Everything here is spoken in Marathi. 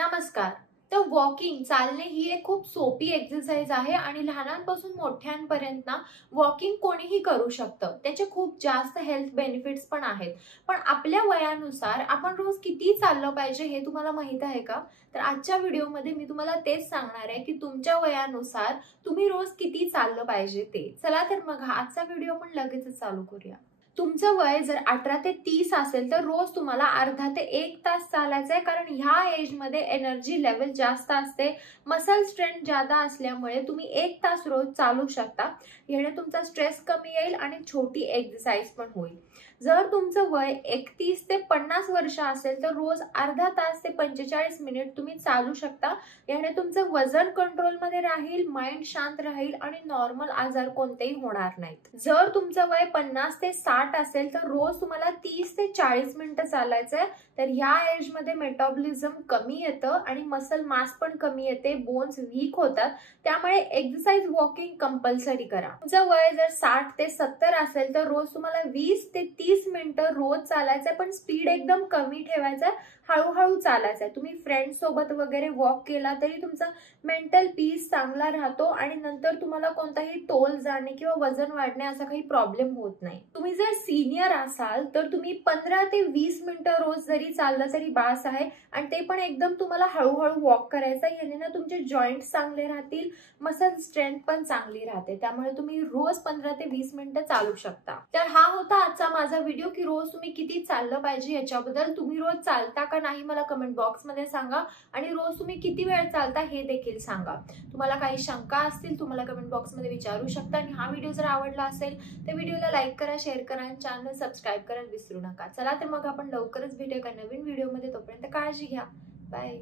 नमस्कार. तर वॉकिंग चालणे ही एक खूप सोपी एक्सरसाइज आहे आणि लहानांपासून मोठ्यांपर्यंत ना वॉकिंग कोणीही करू शकतं. त्याचे खूप जास्त हेल्थ बेनिफिट्स पण आहेत. पण आपल्या वयानुसार आपण रोज किती चाललं पाहिजे हे तुम्हाला माहित आहे का? तर आजच्या व्हिडिओमध्ये मी तुम्हाला तेच सांगणार आहे की तुमच्या वयानुसार तुम्ही रोज किती चाललं पाहिजे ते. चला तर मग आजचा व्हिडिओ आपण लगेचच चालू करूया. तुमचं वय जर 18 ते 30 असेल तर रोज तुम्हाला अर्धा ते 1 तास चालायचं आहे, कारण ह्या एज मध्ये एनर्जी लेवल जास्त असते, मसल स्ट्रेंथ जादा असल्यामुळे तुम्ही 1 तास रोज चालू शकता. याने तुमचा स्ट्रेस कमी येईल आणि छोटी एक्सरसाइज पण होईल. जर तुमचं वय 31 ते 50 वर्ष असेल तर रोज अर्धा तास ते 45 मिनिट तुम्ही चालू शकता. याने तुमचं वजन कंट्रोल मध्ये राहील, माइंड शांत राहील आणि नॉर्मल आजार कोणतेही होणार नाहीत. जर तुमचं वय 50 ते 60 असेल तर रोज तुम्हाला 30 ते 40 मिनिटं चालायचंय. तर ह्या एज मध्ये मेटाबॉलिझम कमी येतं आणि मसल मास पण कमी येते, बोन्स वीक होतात. त्यामुळे एक्सरसाइज वॉकिंग कंपल्सरी करा. तुमचं वय जर 60 ते 70 असेल तर रोज तुम्हाला 20 ते 30 मिनिटं रोज चालायचंय, पण स्पीड एकदम कमी ठेवायचा, हळूहळू चालायचंय. तुम्ही फ्रेंड सोबत वगैरे वॉक केला तरी तुमचा मेंटल पीस चांगला राहतो आणि नंतर तुम्हाला कोणताही तोल जाणे किंवा वजन वाढणे असा काही प्रॉब्लेम होत नाही. तुम्ही जर सिनियर असाल तर तुम्ही 15 ते 20 मिनिटं रोज जरी चाललं तरी बास आहे आणि ते पण एकदम तुम्हाला हळूहळू वॉक करायचं. याने ना तुमचे जॉईंट चांगले राहतील, मसल स्ट्रेंथ पण चांगली राहते. त्यामुळे तुम्ही रोज 15 ते 20 मिनिटं चालू शकता. तर हा होता आजचा माझा व्हिडिओ की रोज तुम्ही किती चाललं पाहिजे याच्याबद्दल. तुम्ही रोज चालता का नाही मला कमेंट बॉक्स मध्ये सांगा आणि रोज तुम्ही किती वेळ चालता हे देखील सांगा. तुम्हाला काही शंका असतील तुम्हाला कमेंट बॉक्स मध्ये विचारू शकता. आणि हा व्हिडिओ जर आवडला असेल तर व्हिडिओला लाईक करा, शेअर करा आणि चॅनल सबस्क्राईब करायला विसरू नका. चला तर मग आपण लवकरच भेटूया एका नवीन व्हिडिओ मध्ये. तोपर्यंत काळजी घ्या. बाय.